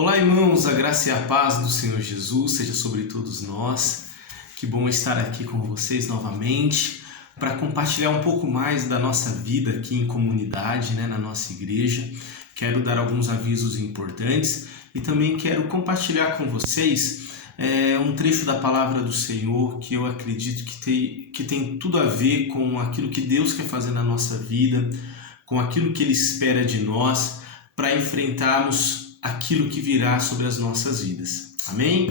Olá, irmãos, a graça e a paz do Senhor Jesus seja sobre todos nós. Que bom estar aqui com vocês novamente para compartilhar um pouco mais da nossa vida aqui em comunidade, na nossa igreja. Quero dar alguns avisos importantes e também quero compartilhar com vocês um trecho da palavra do Senhor que eu acredito que tem tudo a ver com aquilo que Deus quer fazer na nossa vida, com aquilo que Ele espera de nós para enfrentarmos aquilo que virá sobre as nossas vidas. Amém?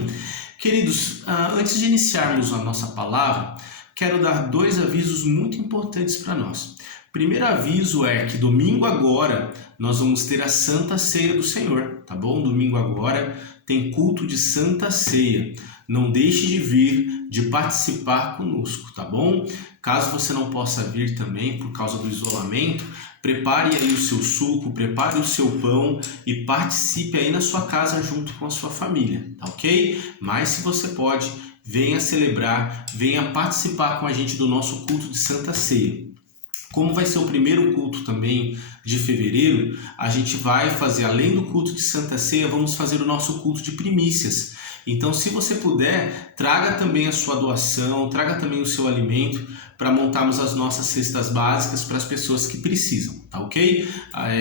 Queridos, antes de iniciarmos a nossa palavra, quero dar dois avisos muito importantes para nós. O primeiro aviso é que domingo agora nós vamos ter a Santa Ceia do Senhor, tá bom? Domingo agora tem culto de Santa Ceia. Não deixe de vir, de participar conosco, tá bom? Caso você não possa vir também por causa do isolamento, prepare aí o seu suco, prepare o seu pão e participe aí na sua casa junto com a sua família, tá ok? Mas se você pode, venha celebrar, venha participar com a gente do nosso culto de Santa Ceia. Como vai ser o primeiro culto também de fevereiro, a gente vai fazer, além do culto de Santa Ceia, vamos fazer o nosso culto de primícias. Então, se você puder, traga também a sua doação, traga também o seu alimento para montarmos as nossas cestas básicas para as pessoas que precisam, tá ok?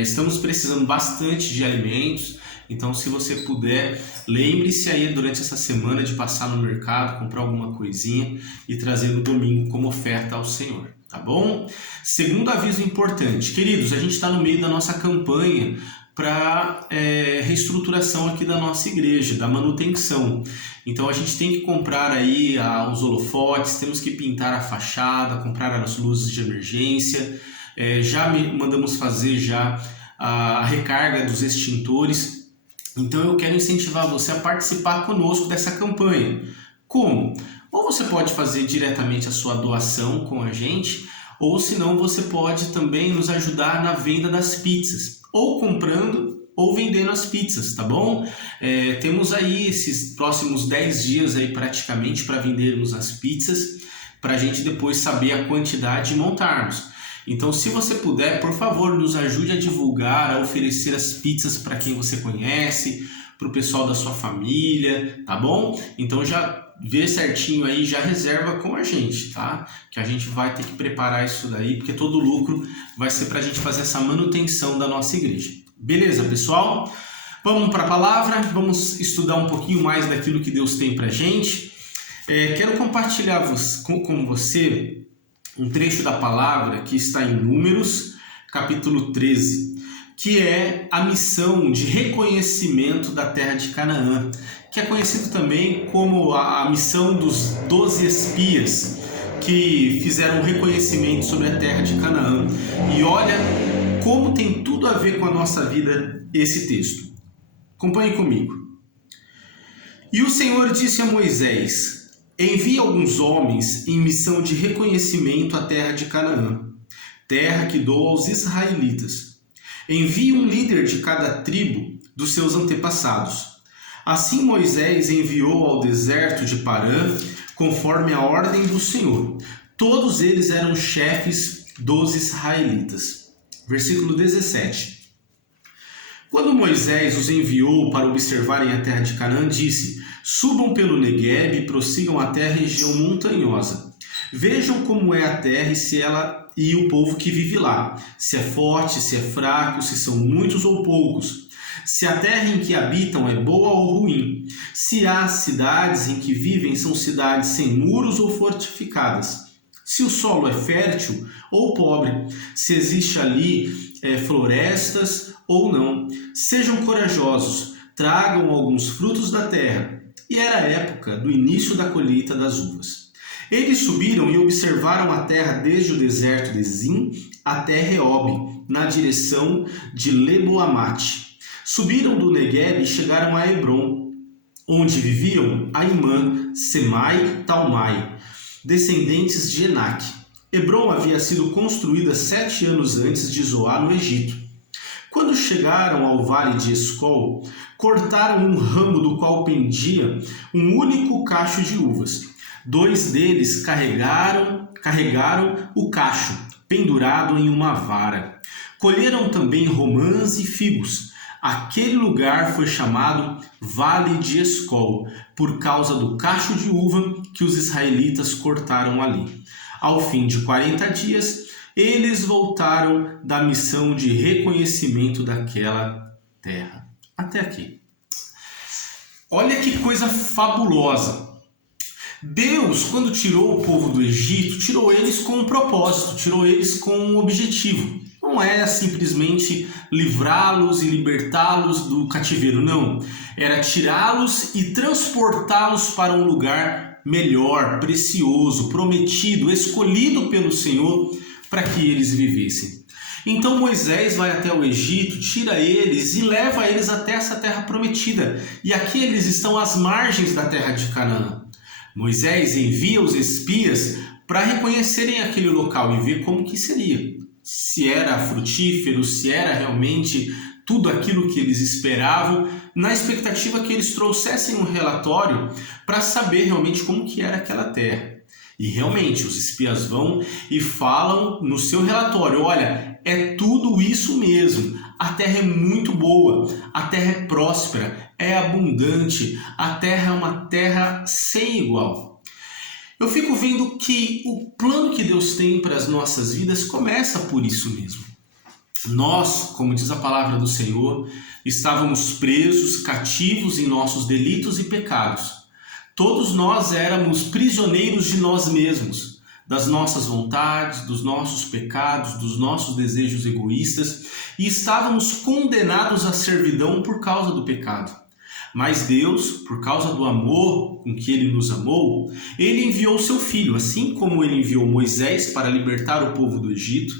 Estamos precisando bastante de alimentos, então se você puder, lembre-se aí durante essa semana de passar no mercado, comprar alguma coisinha e trazer no domingo como oferta ao Senhor. Tá bom? Segundo aviso importante, queridos, a gente está no meio da nossa campanha para reestruturação aqui da nossa igreja, da manutenção. Então a gente tem que comprar aí os holofotes, temos que pintar a fachada, comprar as luzes de emergência, já mandamos fazer já a recarga dos extintores. Então eu quero incentivar você a participar conosco dessa campanha. Como? Ou você pode fazer diretamente a sua doação com a gente, ou senão você pode também nos ajudar na venda das pizzas, ou comprando ou vendendo as pizzas, tá bom? Temos aí esses próximos 10 dias aí praticamente para vendermos as pizzas, para a gente depois saber a quantidade e montarmos. Então, se você puder, por favor, nos ajude a divulgar, a oferecer as pizzas para quem você conhece, para o pessoal da sua família, tá bom? Então já vê certinho aí, já reserva com a gente, tá? Que a gente vai ter que preparar isso daí, porque todo o lucro vai ser para a gente fazer essa manutenção da nossa igreja. Beleza, pessoal? Vamos para a palavra, vamos estudar um pouquinho mais daquilo que Deus tem para a gente. Quero compartilhar com você um trecho da palavra que está em Números, capítulo 13, que é a missão de reconhecimento da terra de Canaã, que é conhecido também como a missão dos 12 espias, que fizeram um reconhecimento sobre a terra de Canaã. E olha como tem tudo a ver com a nossa vida esse texto. Acompanhe comigo. E o Senhor disse a Moisés: envie alguns homens em missão de reconhecimento à terra de Canaã, terra que dou aos israelitas. Envie um líder de cada tribo dos seus antepassados. Assim Moisés enviou ao deserto de Parã, conforme a ordem do Senhor. Todos eles eram chefes dos israelitas. Versículo 17. Quando Moisés os enviou para observarem a terra de Canaã, disse: subam pelo Neguebe e prossigam até a região montanhosa. Vejam como é a terra e o povo que vive lá, se é forte, se é fraco, se são muitos ou poucos, se a terra em que habitam é boa ou ruim, se as cidades em que vivem são cidades sem muros ou fortificadas, se o solo é fértil ou pobre, se existe ali florestas ou não. Sejam corajosos, tragam alguns frutos da terra. E era a época do início da colheita das uvas. Eles subiram e observaram a terra desde o deserto de Zin até Reob, na direção de Lebo-Amate. Subiram do Neguebe e chegaram a Hebron, onde viviam Aimã, Semai e Talmai, descendentes de Enaque. Hebron havia sido construída 7 anos antes de Zoar, no Egito. Quando chegaram ao vale de Escol, cortaram um ramo do qual pendia um único cacho de uvas. 2 deles carregaram o cacho, pendurado em uma vara. Colheram também romãs e figos. Aquele lugar foi chamado Vale de Escol, por causa do cacho de uva que os israelitas cortaram ali. Ao fim de 40 dias, eles voltaram da missão de reconhecimento daquela terra. Até aqui. Olha que coisa fabulosa. Deus, quando tirou o povo do Egito, tirou eles com um propósito, tirou eles com um objetivo. Não é simplesmente livrá-los e libertá-los do cativeiro, não. Era tirá-los e transportá-los para um lugar melhor, precioso, prometido, escolhido pelo Senhor para que eles vivessem. Então Moisés vai até o Egito, tira eles e leva eles até essa terra prometida. E aqui eles estão às margens da terra de Canaã. Moisés envia os espias para reconhecerem aquele local e ver como que seria. Se era frutífero, se era realmente tudo aquilo que eles esperavam, na expectativa que eles trouxessem um relatório para saber realmente como que era aquela terra. E realmente os espias vão e falam no seu relatório, olha, é tudo isso mesmo, a terra é muito boa, a terra é próspera, é abundante, a terra é uma terra sem igual. Eu fico vendo que o plano que Deus tem para as nossas vidas começa por isso mesmo. Nós, como diz a palavra do Senhor, estávamos presos, cativos em nossos delitos e pecados. Todos nós éramos prisioneiros de nós mesmos, das nossas vontades, dos nossos pecados, dos nossos desejos egoístas, e estávamos condenados à servidão por causa do pecado. Mas Deus, por causa do amor com que Ele nos amou, Ele enviou seu Filho, assim como Ele enviou Moisés para libertar o povo do Egito.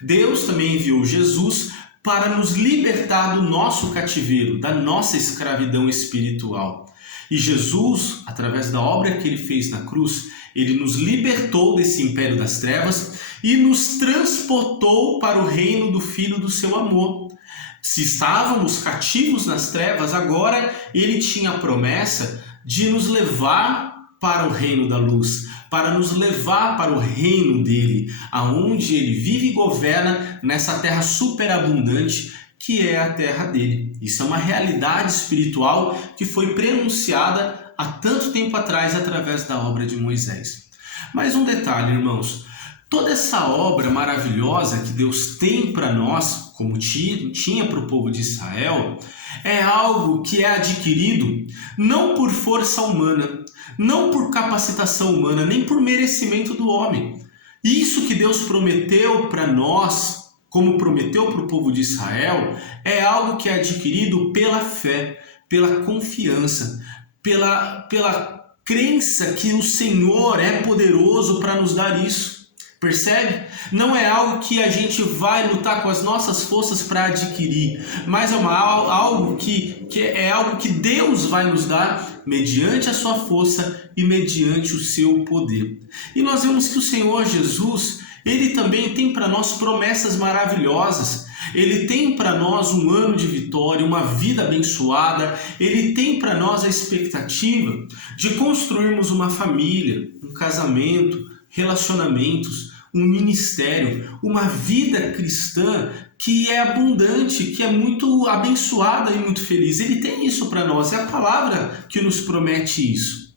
Deus também enviou Jesus para nos libertar do nosso cativeiro, da nossa escravidão espiritual. E Jesus, através da obra que Ele fez na cruz, Ele nos libertou desse império das trevas e nos transportou para o reino do Filho do seu amor. Se estávamos cativos nas trevas, agora Ele tinha a promessa de nos levar para o reino da luz, para nos levar para o reino dele, aonde Ele vive e governa nessa terra superabundante que é a terra dele. Isso é uma realidade espiritual que foi prenunciada há tanto tempo atrás através da obra de Moisés. Mas um detalhe, irmãos, toda essa obra maravilhosa que Deus tem para nós, como tinha para o povo de Israel, é algo que é adquirido não por força humana, não por capacitação humana, nem por merecimento do homem. Isso que Deus prometeu para nós, como prometeu para o povo de Israel, é algo que é adquirido pela fé, pela confiança, pela crença que o Senhor é poderoso para nos dar isso. Percebe? Não é algo que a gente vai lutar com as nossas forças para adquirir, mas é algo que Deus vai nos dar mediante a sua força e mediante o seu poder. E nós vemos que o Senhor Jesus, Ele também tem para nós promessas maravilhosas. Ele tem para nós um ano de vitória, uma vida abençoada. Ele tem para nós a expectativa de construirmos uma família, um casamento, relacionamentos, um ministério, uma vida cristã que é abundante, que é muito abençoada e muito feliz. Ele tem isso para nós, é a palavra que nos promete isso.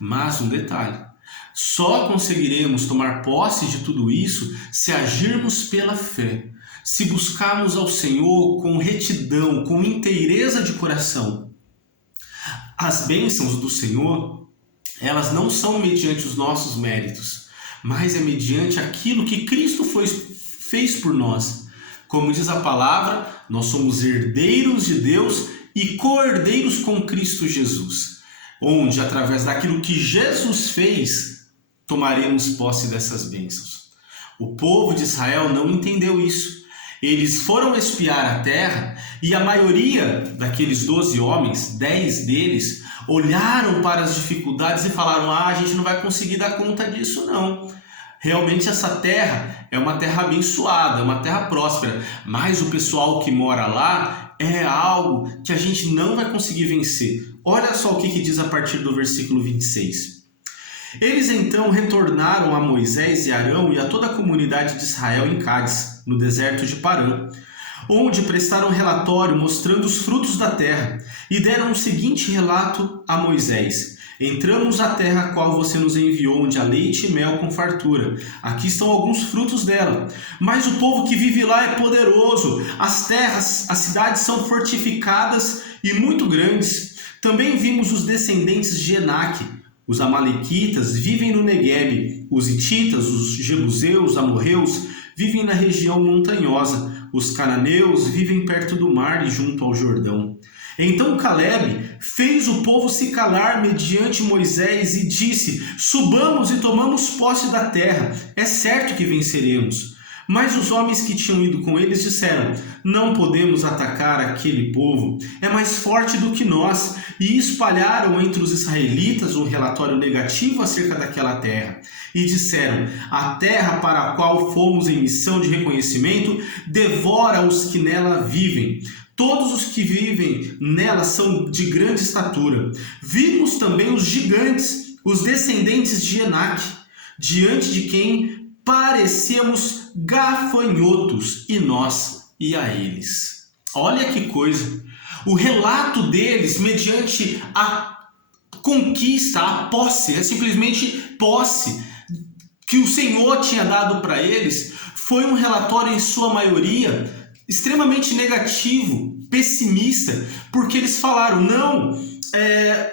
Mas um detalhe, só conseguiremos tomar posse de tudo isso se agirmos pela fé, se buscarmos ao Senhor com retidão, com inteireza de coração. As bênçãos do Senhor, elas não são mediante os nossos méritos, mas é mediante aquilo que Cristo fez por nós. Como diz a palavra, nós somos herdeiros de Deus e co-herdeiros com Cristo Jesus, onde, através daquilo que Jesus fez, tomaremos posse dessas bênçãos. O povo de Israel não entendeu isso. Eles foram espiar a terra e a maioria daqueles 12 homens, 10 deles, olharam para as dificuldades e falaram: a gente não vai conseguir dar conta disso não. Realmente essa terra é uma terra abençoada, é uma terra próspera, mas o pessoal que mora lá é algo que a gente não vai conseguir vencer. Olha só o que diz a partir do versículo 26. Eles então retornaram a Moisés e Arão e a toda a comunidade de Israel em Cádiz, no deserto de Parã. onde prestaram relatório mostrando os frutos da terra, e deram o seguinte relato a Moisés: entramos à terra a qual você nos enviou, onde há leite e mel com fartura. Aqui estão alguns frutos dela. Mas o povo que vive lá é poderoso. As terras, as cidades são fortificadas e muito grandes. Também vimos os descendentes de Enaque. Os amalequitas vivem no Neguebe. Os hititas, os jebuseus, os amorreus vivem na região montanhosa. Os cananeus vivem perto do mar e junto ao Jordão. Então Calebe fez o povo se calar mediante Moisés e disse: subamos e tomamos posse da terra, é certo que venceremos. Mas os homens que tinham ido com eles disseram: não podemos atacar aquele povo, é mais forte do que nós. E espalharam entre os israelitas um relatório negativo acerca daquela terra. E disseram: a terra para a qual fomos em missão de reconhecimento devora os que nela vivem. Todos os que vivem nela são de grande estatura. Vimos também os gigantes, os descendentes de Enaque, diante de quem parecíamos gafanhotos, e nós e a eles. Olha que coisa! O relato deles, mediante a conquista, a posse, é simplesmente posse, que o Senhor tinha dado para eles, foi um relatório, em sua maioria, extremamente negativo, pessimista, porque eles falaram: não,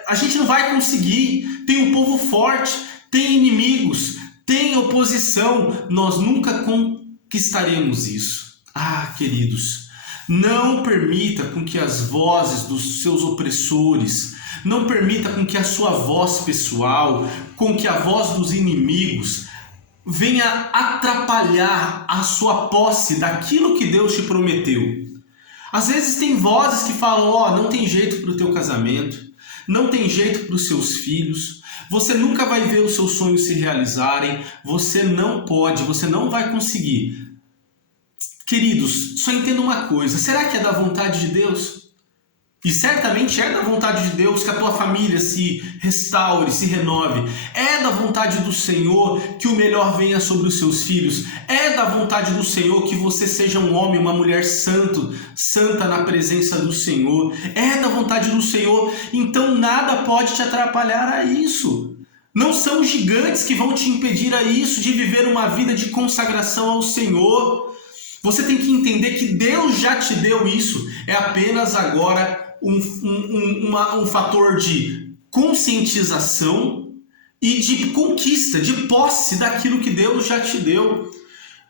a gente não vai conseguir, tem um povo forte, tem inimigos, tem oposição, nós nunca conquistaremos isso. Ah, queridos, não permita com que as vozes dos seus opressores, não permita com que a sua voz pessoal, com que a voz dos inimigos venha atrapalhar a sua posse daquilo que Deus te prometeu. Às vezes tem vozes que falam: não tem jeito para o teu casamento, não tem jeito para os seus filhos, você nunca vai ver os seus sonhos se realizarem, você não pode, você não vai conseguir. Queridos, só entenda uma coisa: será que é da vontade de Deus? E certamente é da vontade de Deus que a tua família se restaure, se renove. É da vontade do Senhor que o melhor venha sobre os seus filhos. É da vontade do Senhor que você seja um homem, uma mulher santa na presença do Senhor. É da vontade do Senhor, então nada pode te atrapalhar a isso. Não são gigantes que vão te impedir a isso, de viver uma vida de consagração ao Senhor. Você tem que entender que Deus já te deu isso. É apenas agora um fator de conscientização e de conquista, de posse daquilo que Deus já te deu.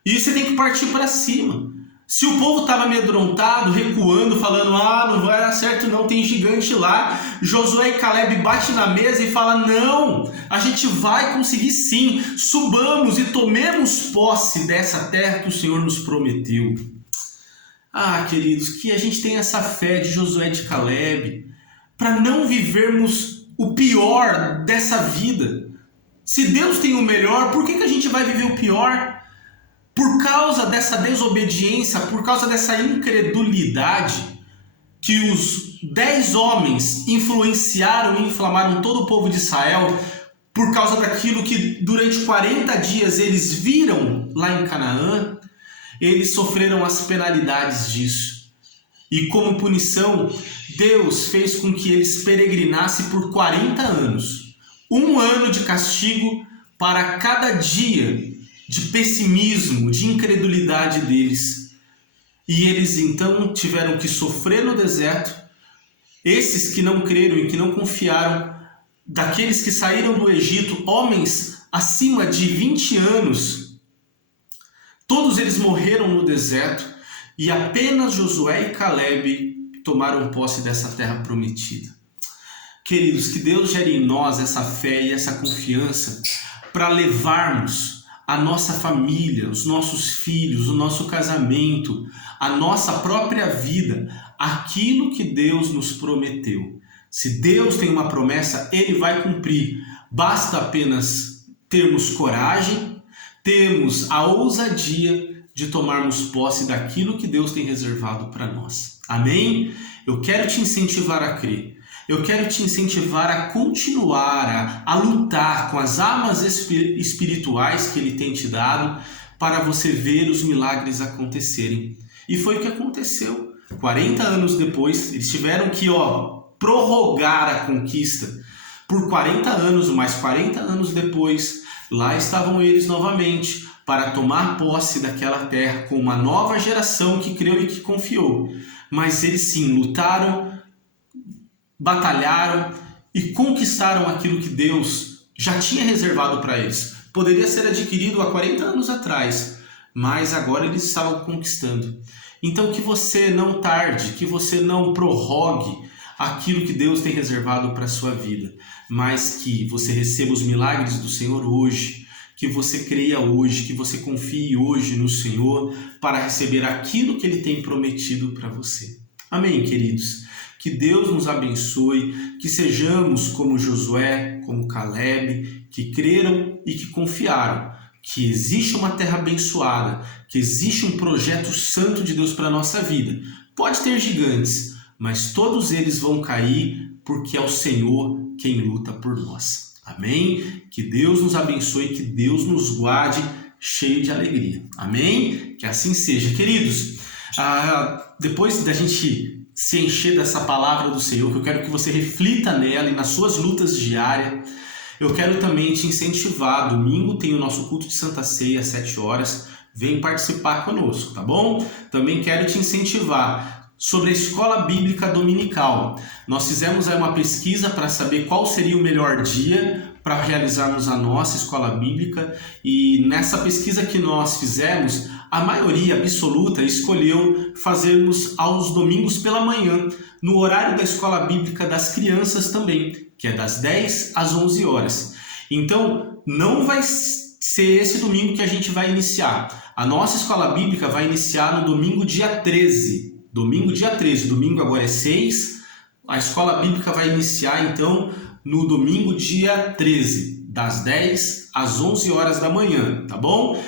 E você tem que partir para cima. Se o povo estava amedrontado, recuando, falando: não vai dar certo não, tem gigante lá, Josué e Calebe bate na mesa e fala: não, a gente vai conseguir sim, subamos e tomemos posse dessa terra que o Senhor nos prometeu. Queridos, que a gente tenha essa fé de Josué e de Calebe, para não vivermos o pior dessa vida. Se Deus tem o melhor, por que a gente vai viver o pior? Por causa dessa desobediência, por causa dessa incredulidade que os 10 homens influenciaram e inflamaram todo o povo de Israel, por causa daquilo que durante 40 dias eles viram lá em Canaã, eles sofreram as penalidades disso. E como punição, Deus fez com que eles peregrinassem por 40 anos. 1 ano de castigo para cada dia de pessimismo, de incredulidade deles. E eles então tiveram que sofrer no deserto. Esses que não creram e que não confiaram, daqueles que saíram do Egito, homens acima de 20 anos, todos eles morreram no deserto, e apenas Josué e Calebe tomaram posse dessa terra prometida. Queridos, que Deus gere em nós essa fé e essa confiança para levarmos a nossa família, os nossos filhos, o nosso casamento, a nossa própria vida, aquilo que Deus nos prometeu. Se Deus tem uma promessa, Ele vai cumprir. Basta apenas termos coragem, termos a ousadia de tomarmos posse daquilo que Deus tem reservado para nós. Amém? Eu quero te incentivar a crer. Eu quero te incentivar a continuar a lutar com as armas espirituais que Ele tem te dado, para você ver os milagres acontecerem. E foi o que aconteceu. 40 anos depois, eles tiveram que prorrogar a conquista por 40 anos, mais 40 anos depois, lá estavam eles novamente para tomar posse daquela terra com uma nova geração que creu e que confiou. Mas eles sim lutaram, batalharam e conquistaram aquilo que Deus já tinha reservado para eles. Poderia ser adquirido há 40 anos atrás, mas agora eles estavam conquistando. Então que você não tarde, que você não prorrogue aquilo que Deus tem reservado para a sua vida, mas que você receba os milagres do Senhor hoje, que você creia hoje, que você confie hoje no Senhor para receber aquilo que Ele tem prometido para você. Amém, queridos? Que Deus nos abençoe, que sejamos como Josué, como Caleb, que creram e que confiaram, que existe uma terra abençoada, que existe um projeto santo de Deus para a nossa vida. Pode ter gigantes, mas todos eles vão cair porque é o Senhor quem luta por nós. Amém? Que Deus nos abençoe, que Deus nos guarde cheio de alegria. Amém? Que assim seja. Queridos, depois da gente se encher dessa palavra do Senhor, que eu quero que você reflita nela e nas suas lutas diárias, eu quero também te incentivar. Domingo tem o nosso culto de Santa Ceia às 7 horas. Vem participar conosco, tá bom? Também quero te incentivar sobre a escola bíblica dominical. Nós fizemos aí uma pesquisa para saber qual seria o melhor dia para realizarmos a nossa escola bíblica, e nessa pesquisa que nós fizemos, a maioria absoluta escolheu fazermos aos domingos pela manhã, no horário da escola bíblica das crianças também, que é das 10 às 11 horas. Então, não vai ser esse domingo que a gente vai iniciar. A nossa escola bíblica vai iniciar no domingo dia 13. Domingo dia 13, domingo agora é 6, a escola bíblica vai iniciar então no domingo dia 13, das 10 às 11 horas da manhã, tá bom?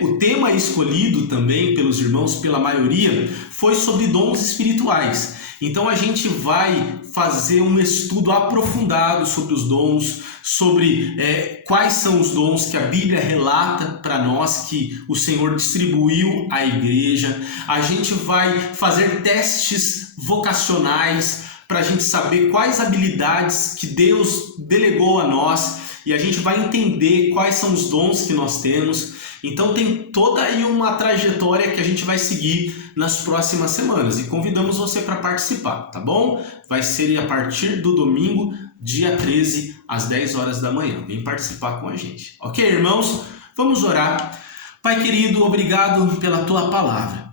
O tema escolhido também pelos irmãos, pela maioria, foi sobre dons espirituais. Então a gente vai fazer um estudo aprofundado sobre os dons, sobre quais são os dons que a Bíblia relata para nós que o Senhor distribuiu à igreja. A gente vai fazer testes vocacionais para a gente saber quais habilidades que Deus delegou a nós, e a gente vai entender quais são os dons que nós temos. Então tem toda aí uma trajetória que a gente vai seguir nas próximas semanas, e convidamos você para participar, tá bom? Vai ser a partir do domingo, dia 13, às 10 horas da manhã. Vem participar com a gente. Ok, irmãos? Vamos orar. Pai querido, obrigado pela Tua palavra.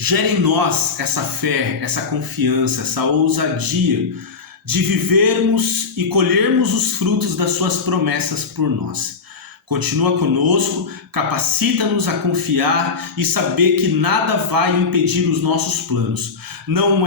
Gere em nós essa fé, essa confiança, essa ousadia de vivermos e colhermos os frutos das Suas promessas por nós. Continua conosco, capacita-nos a confiar e saber que nada vai impedir os nossos planos. Não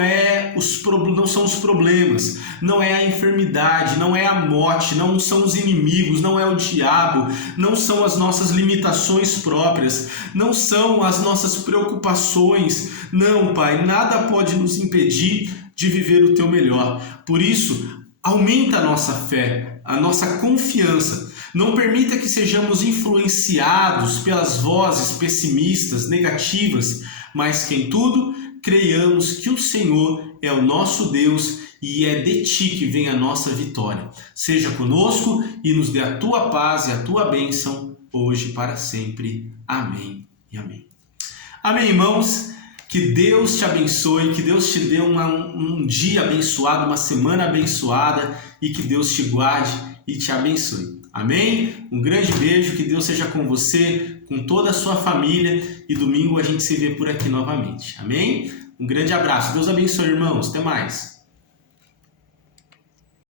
são os problemas, não é a enfermidade, não é a morte, não são os inimigos, não é o diabo, não são as nossas limitações próprias, não são as nossas preocupações. Não, Pai, nada pode nos impedir de viver o Teu melhor. Por isso, aumenta a nossa fé, a nossa confiança. Não permita que sejamos influenciados pelas vozes pessimistas, negativas, mas que em tudo creiamos que o Senhor é o nosso Deus e é de Ti que vem a nossa vitória. Seja conosco e nos dê a Tua paz e a Tua bênção, hoje e para sempre. Amém e amém. Amém, irmãos? Que Deus te abençoe, que Deus te dê um dia abençoado, uma semana abençoada, e que Deus te guarde e te abençoe. Amém? Um grande beijo, que Deus seja com você, com toda a sua família, e domingo a gente se vê por aqui novamente. Amém? Um grande abraço. Deus abençoe, irmãos. Até mais.